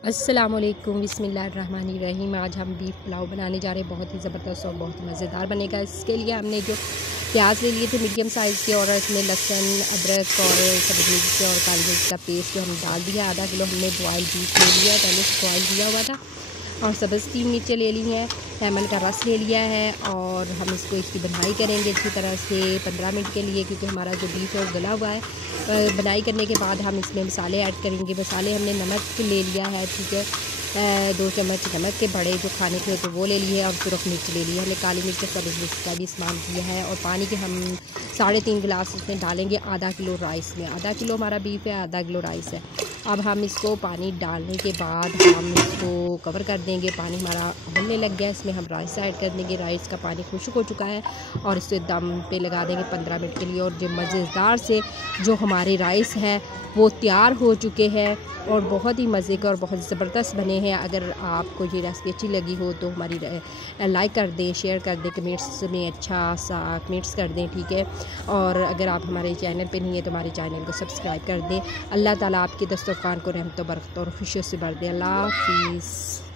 अस्सलामुअलैकुम बिस्मिल्लाहिर्रहमानिर्रहीम। आज हम बीफ पुलाव बनाने जा रहे हैं। बहुत ही ज़बरदस्त और बहुत मज़ेदार बनेगा। इसके लिए हमने जो प्याज ले लिए थे मीडियम साइज़ के, और इसमें लहसुन, अदरक और सब्ज़ मिर्च और काली मिर्च का पेस्ट जो हम डाल दिया। आधा किलो हमने बॉयल बीफ ले लिया, पहले से बॉयल किया हुआ था। और सब्ज़ 3 मिर्चें ले ली हैं, लेमन का रस ले लिया है। और हम इसकी बनाई करेंगे अच्छी तरह से 15 मिनट के लिए, क्योंकि हमारा जो बीफ है वो गला हुआ है। बनाई करने के बाद हम इसमें मसाले ऐड करेंगे। मसाले हमने नमक ले लिया है, ठीक है, 2 चम्मच नमक के बड़े जो खाने के तो वो ले लिए। और सुरख मिर्च ले लिया हमने, काली मिर्च सब्ज़ मिर्च का भी इस्तेमाल किया है। और पानी के हम 3.5 गिलास इसमें डालेंगे आधा किलो राइस में। आधा किलो हमारा बीफ है, आधा किलो राइस है। अब हम इसको पानी डालने के बाद हम इसको कवर कर देंगे। पानी हमारा उबलने लग गया, इसमें हम राइस ऐड कर देंगे। राइस का पानी खुश्क हो चुका है और इसे दम पे लगा देंगे 15 मिनट के लिए। और जो मज़ेदार से जो हमारे राइस हैं वो तैयार हो चुके हैं और बहुत ही मज़े के और बहुत ज़बरदस्त बने हैं। अगर आपको ये रेसिपी अच्छी लगी हो तो हमारी लाइक कर दें, शेयर कर दें, कमेंट्स में अच्छा सा कमेंट्स कर दें, ठीक है। और अगर आप हमारे चैनल पे नहीं है तो हमारे चैनल को सब्सक्राइब कर दें। अल्लाह ताला आपके दस्तरखान को रहमत व बरकत और खुशियों से भर दे। अल्लाह हाफ़िज़।